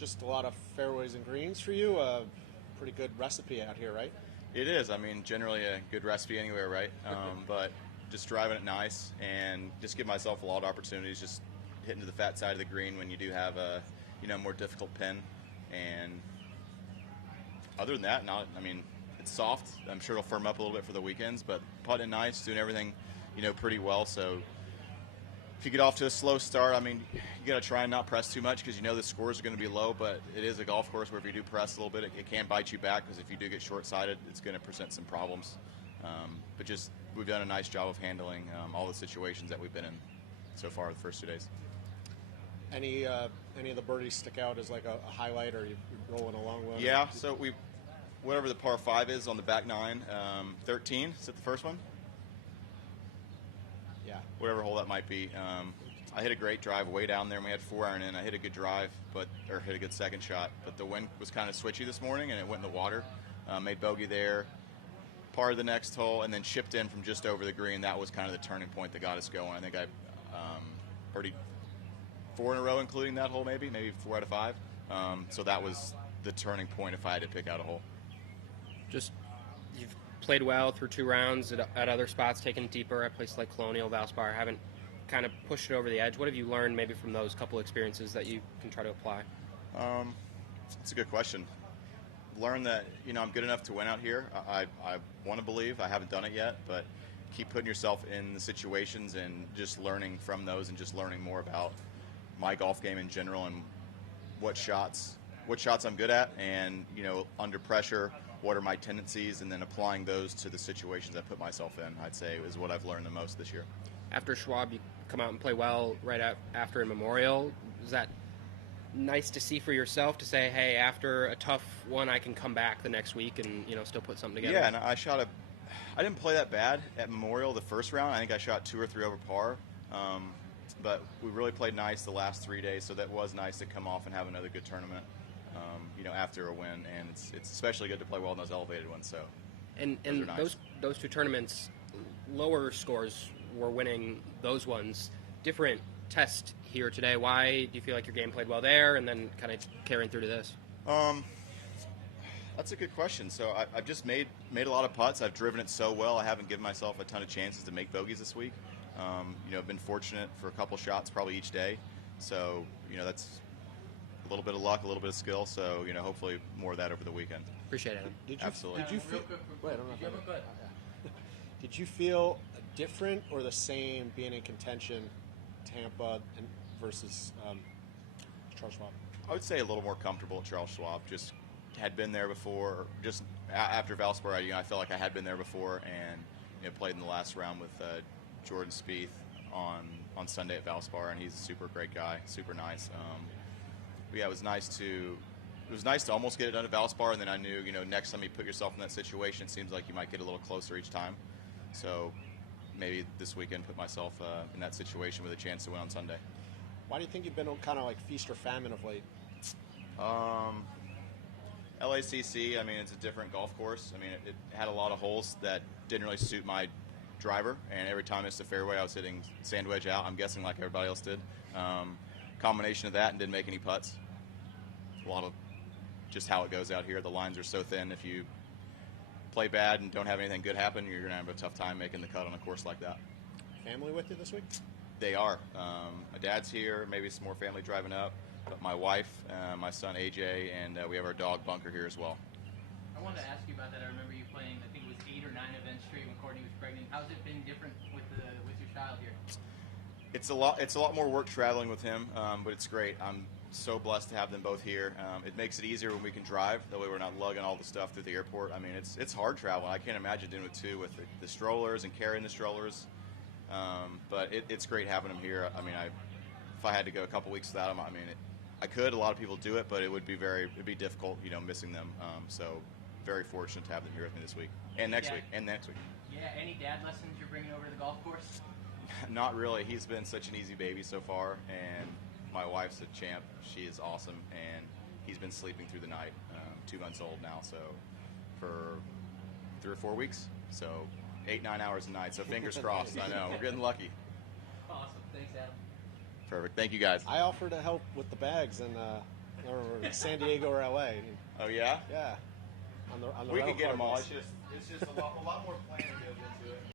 just a lot of fairways and greens for you. Pretty good recipe out here, right? It is. I mean, generally a good recipe anywhere, right? But just driving it nice and just give myself a lot of opportunities, just hitting to the fat side of the green when you do have a, more difficult pin. And other than that, I mean, it's soft. I'm sure it'll firm up a little bit for the weekends, but putting nice, doing everything, pretty well. So if you get off to a slow start, I mean, you got to try and not press too much because the scores are going to be low, but it is a golf course where if you do press a little bit, it can bite you back because if you do get short-sighted, it's going to present some problems. But just we've done a nice job of handling all the situations that we've been in so far the first 2 days. Any of the birdies stick out as like a highlight, or you rolling along with? Yeah, so whatever the par 5 is on the back 9, 13, is it the first one? Yeah. Whatever hole that might be. I hit a great drive way down there, and we had 4-iron in. I hit a good drive, or hit a good second shot, but the wind was kind of switchy this morning, and it went in the water. Made bogey there, par the next hole, and then chipped in from just over the green. That was kind of the turning point that got us going. I think I birdied 4 in a row, including that hole, maybe 4 out of 5. So that was the turning point if I had to pick out a hole. Just, you've played well through 2 rounds at other spots, taken it deeper at places like Colonial, Valspar, haven't kind of pushed it over the edge. What have you learned maybe from those couple experiences that you can try to apply? That's a good question. Learn that, I'm good enough to win out here. I want to believe. I haven't done it yet, but keep putting yourself in the situations and just learning from those and just learning more about my golf game in general and what shots I'm good at, and under pressure, what are my tendencies, and then applying those to the situations I put myself in, I'd say is what I've learned the most this year. After Schwab, you come out and play well right after in Memorial. Is that nice to see for yourself to say, hey, after a tough one, I can come back the next week and still put something together? Yeah, and I didn't play that bad at Memorial the first round. I think I shot 2 or 3 over par. But we really played nice the last 3 days, so that was nice to come off and have another good tournament, after a win. And it's especially good to play well in those elevated ones. So, and nice. those 2 tournaments, lower scores were winning those ones. Different test here today. Why do you feel like your game played well there, and then kind of carrying through to this? That's a good question. So I've just made a lot of putts. I've driven it so well. I haven't given myself a ton of chances to make bogeys this week. I've been fortunate for a couple shots probably each day. So, that's a little bit of luck, a little bit of skill. So, hopefully more of that over the weekend. Appreciate it, Adam. Absolutely. Did you feel different or the same being in contention, Tampa versus Charles Schwab? I would say a little more comfortable at Charles Schwab. Just had been there before. Just after Valspar, I felt like I had been there before, and played in the last round with Jordan Spieth on Sunday at Valspar, and he's a super great guy, super nice. But yeah, it was nice to almost get it done at Valspar, and then I knew, next time you put yourself in that situation, it seems like you might get a little closer each time. So maybe this weekend put myself in that situation with a chance to win on Sunday. Why do you think you've been kind of like feast or famine of late? LACC, it's a different golf course. It had a lot of holes that didn't really suit my driver, and every time I missed the fairway, I was hitting sand wedge out. I'm guessing like everybody else did. Combination of that and didn't make any putts. A lot of just how it goes out here. The lines are so thin. If you play bad and don't have anything good happen, you're going to have a tough time making the cut on a course like that. Family with you this week? They are. My dad's here, maybe some more family driving up, but my wife, my son AJ, and we have our dog Bunker here as well. I wanted to ask you about that. I remember you playing, I think it was 8 or 9 events straight when Courtney was pregnant. How's it been different with your child here? It's a lot more work traveling with him, but it's great. I'm so blessed to have them both here. It makes it easier when we can drive. That way we're not lugging all the stuff through the airport. It's hard traveling. I can't imagine doing it too with the strollers and carrying the strollers. But it's great having them here. If I had to go a couple weeks without them, I could. A lot of people do it, but it'd be difficult, missing them. So very fortunate to have them here with me this week and next week. Yeah. Any dad lessons you're bringing over to the golf course? Not really. He's been such an easy baby so far, and my wife's a champ. She is awesome, and he's been sleeping through the night. 2 months old now, so for 3 or 4 weeks. So 8-9 hours a night. So fingers crossed. I know we're getting lucky. Awesome. Thanks, Adam. Perfect. Thank you, guys. I offered to help with the bags, and or San Diego or LA. Oh yeah. Yeah, on the We rental could get car them all. bus. It's just a lot more planning goes into it.